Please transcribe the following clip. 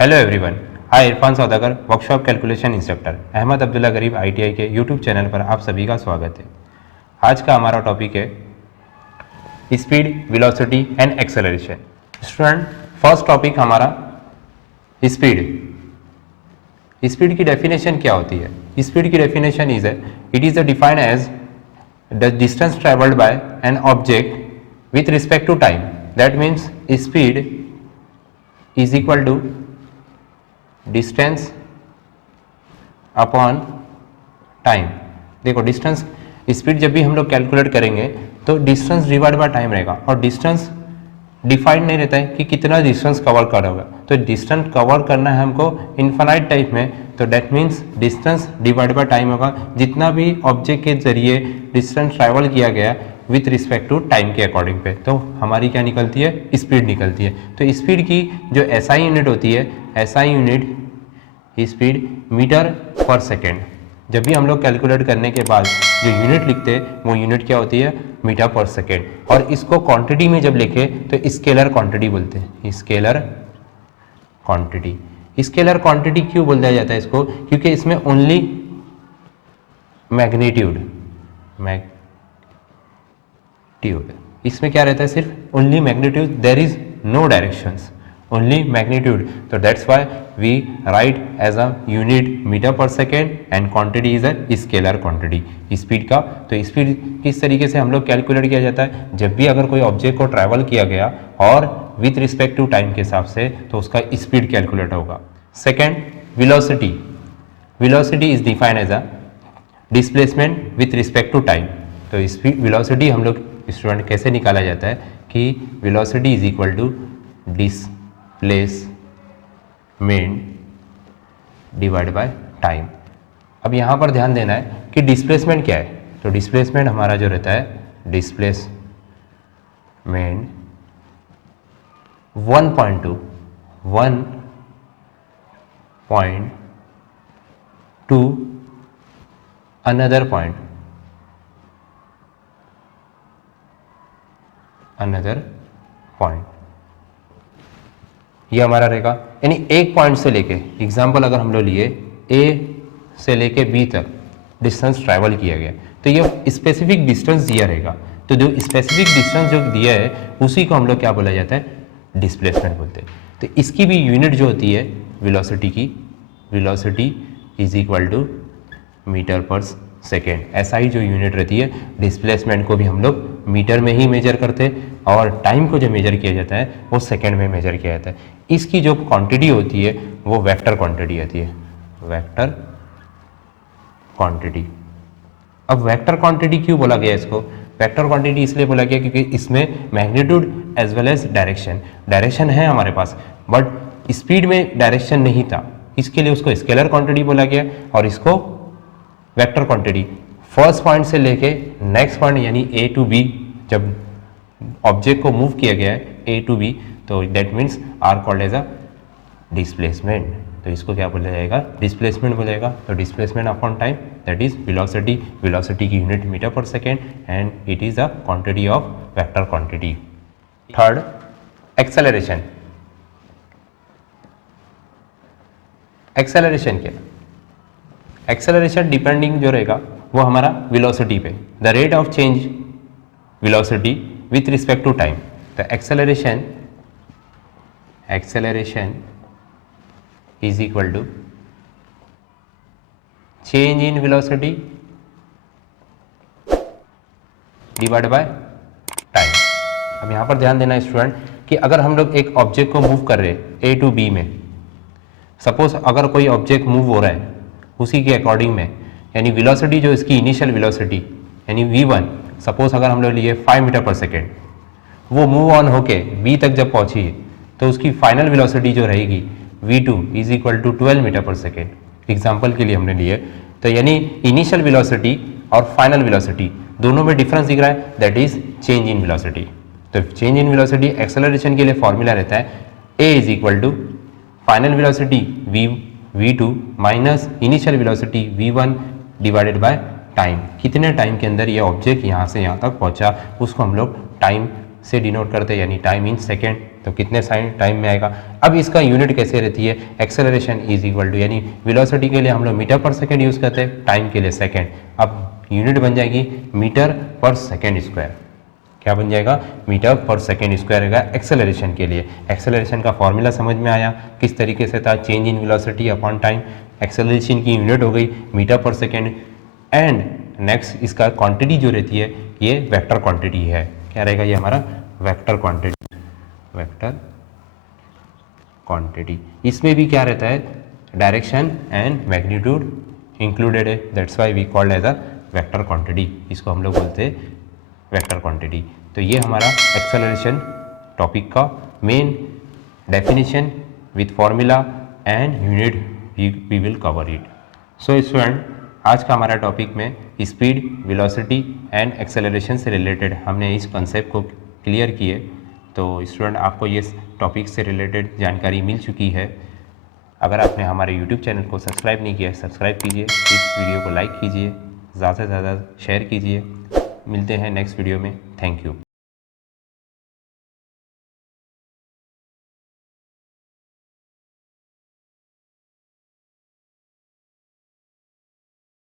Hello everyone, hi Irfan Saudagar, workshop calculation instructor Ahmad Abdullah Garib ITI के YouTube channel पर आप सभी का स्वागत है। आज का हमारा टॉपिक है speed, velocity and acceleration. Student, first topic हमारा स्पीड। स्पीड की डेफिनेशन क्या होती है? स्पीड की definition it is defined as the distance travelled by an object with respect to time. That means speed is equal to distance upon time. देखो, distance, speed जब भी हम लोग कैलकुलेट करेंगे तो डिस्टेंस डिवाइड बाय टाइम रहेगा, और distance defined नहीं रहता है कि कितना डिस्टेंस कवर कर होगा। तो डिस्टेंस कवर करना है हमको इनफाइनाइट टाइम में, तो that means distance divide by time होगा। जितना भी ऑब्जेक्ट के जरिए डिस्टेंस ट्रैवल किया गया विथ रिस्पेक्ट टू टाइम के अकॉर्डिंग पे, तो हमारी क्या निकलती है? स्पीड निकलती है। तो स्पीड की जो एसआई यूनिट होती है, SI unit speed metre per second. जब भी हम लोग कैलकुलेट करने के बाद जो यूनिट लिखते हैं वो यूनिट क्या होती है? Metre per second. और इसको क्वांटिटी में जब लिखे तो स्केलर क्वांटिटी बोलते हैं। स्केलर क्वांटिटी, स्केलर क्वांटिटी क्यों बोला जाता है इसको? क्योंकि इसमें ओनली मैग्नीट्यूड इसमें क्या रहता है? सिर्फ only magnitude, there is no directions, only magnitude. तो that's why we write as a unit metre per second and quantity is a scalar quantity speed का। तो स्पीड किस तरीके से हम लोग कैलकुलेट किया जाता है? जब भी अगर कोई ऑब्जेक्ट को ट्रैवल किया गया और विथ रिस्पेक्ट टू टाइम के हिसाब से, तो उसका स्पीड कैलकुलेट होगा। Second, velocity. Velocity is defined as a displacement with respect to time. तो स्पीड, वेलोसिटी हम लोग स्टूडेंट कैसे निकाला जाता है कि velocity is equal to displacement divide by time. अब यहाँ पर ध्यान देना है कि डिस्प्लेसमेंट क्या है। तो डिस्प्लेसमेंट हमारा जो रहता है, डिस्प्लेसमेंट 1.2 अनदर पॉइंट, ये हमारा रहेगा। यानी एक पॉइंट से लेके, एग्जाम्पल अगर हम लोग लिए ए से लेके बी तक डिस्टेंस ट्रैवल किया गया, तो ये स्पेसिफिक डिस्टेंस दिया रहेगा। तो जो स्पेसिफिक डिस्टेंस जो दिया है उसी को हम लोग क्या बोला जाता है? डिस्प्लेसमेंट बोलते हैं। तो इसकी भी यूनिट जो होती है वेलोसिटी की, velocity is equal to metre per second. SI जो यूनिट रहती है, डिस्प्लेसमेंट को भी हम लोग मीटर में ही मेजर करते हैं और टाइम को जो मेजर किया जाता है वो सेकेंड में मेजर किया जाता है। इसकी जो क्वांटिटी होती है वो वेक्टर क्वांटिटी आती है, वेक्टर क्वांटिटी। अब वेक्टर क्वांटिटी क्यों बोला गया इसको? वेक्टर क्वांटिटी इसलिए बोला गया क्योंकि इसमें magnitude as well as direction है हमारे पास, बट स्पीड में डायरेक्शन नहीं था, इसके लिए उसको स्केलर क्वांटिटी बोला गया और इसको वेक्टर क्वांटिटी। फर्स्ट पॉइंट से लेके नेक्स्ट पॉइंट यानी ए टू बी, जब ऑब्जेक्ट को मूव किया गया है ए टू बी, तो that means are called as a displacement. तो इसको क्या बोला जाएगा? डिस्प्लेसमेंट बोलेगा। तो displacement upon time, that is velocity. Velocity की unit metre per second and it is a quantity of vector quantity. Third, acceleration. Acceleration क्या? एक्सेलरेशन डिपेंडिंग जो रहेगा वो हमारा वेलोसिटी पे, the rate of change velocity with respect to time. तो acceleration is equal to change in velocity divide by time. अब यहाँ पर ध्यान देना स्टूडेंट कि अगर हम लोग एक ऑब्जेक्ट को मूव कर रहे हैं ए टू बी में, सपोज अगर कोई ऑब्जेक्ट मूव हो रहा है उसी के अकॉर्डिंग में, यानी वेलोसिटी जो इसकी इनिशियल वेलोसिटी यानी v1, सपोज अगर हम लोग लिए 5 मीटर पर सेकेंड, वो मूव ऑन होके b तक जब पहुंची तो उसकी फाइनल वेलोसिटी जो रहेगी v2 is equal to 12 metre per second. Example के लिए हमने लिए, तो यानी इनिशियल वेलोसिटी और फाइनल वेलोसिटी दोनों में डिफरेंस दिख रहा है, that is change in velocity. तो चेंज इन वेलोसिटी एक्सेलरेशन के लिए फॉर्मूला रहता है a is equal to final velocity v2 minus initial velocity v1 divided by time. कितने टाइम के अंदर ये ऑब्जेक्ट यहाँ से यहाँ तक पहुँचा उसको हम लोग टाइम से डिनोट करते हैं, यानी टाइम इन सेकेंड। तो कितने टाइम में आएगा। अब इसका यूनिट कैसे रहती है, एक्सेलरेशन इज इक्वल टू, यानी वेलोसिटी के लिए हम लोग मीटर पर सेकेंड यूज़ करते हैं, टाइम के लिए सेकेंड। अब यूनिट बन जाएगी मीटर पर सेकेंड स्क्वायर। क्या बन जाएगा, मीटर पर सेकेंड स्क्वायर रहेगा एक्सेलरेशन के लिए। एक्सेलरेशन का फॉर्मूला समझ में आया किस तरीके से था, change in velocity upon time. Acceleration की यूनिट हो गई metre per second. And next इसका क्वांटिटी जो रहती है ये वेक्टर क्वांटिटी है। क्या रहेगा ये हमारा वेक्टर क्वांटिटी, वेक्टर क्वांटिटी। इसमें भी क्या रहता है, डायरेक्शन एंड मैग्नीट्यूड इंक्लूडेड है, that's why we called as a vector quantity. इसको हम लोग बोलते हैं वेक्टर क्वांटिटी। तो ये हमारा एक्सेलरेशन टॉपिक का main definition with formula and unit we will cover it. So student, आज का हमारा टॉपिक में स्पीड, वेलोसिटी एंड एक्सेलरेशन से रिलेटेड हमने इस कॉन्सेप्ट को क्लियर किए। तो स्टूडेंट, आपको ये टॉपिक से रिलेटेड जानकारी मिल चुकी है। अगर आपने हमारे YouTube चैनल को सब्सक्राइब नहीं किया है, सब्सक्राइब कीजिए, इस वीडियो को लाइक कीजिए, ज़्यादा से ज़्यादा शेयर कीजिए। मिलते हैं नेक्स्ट वीडियो में। Thank you.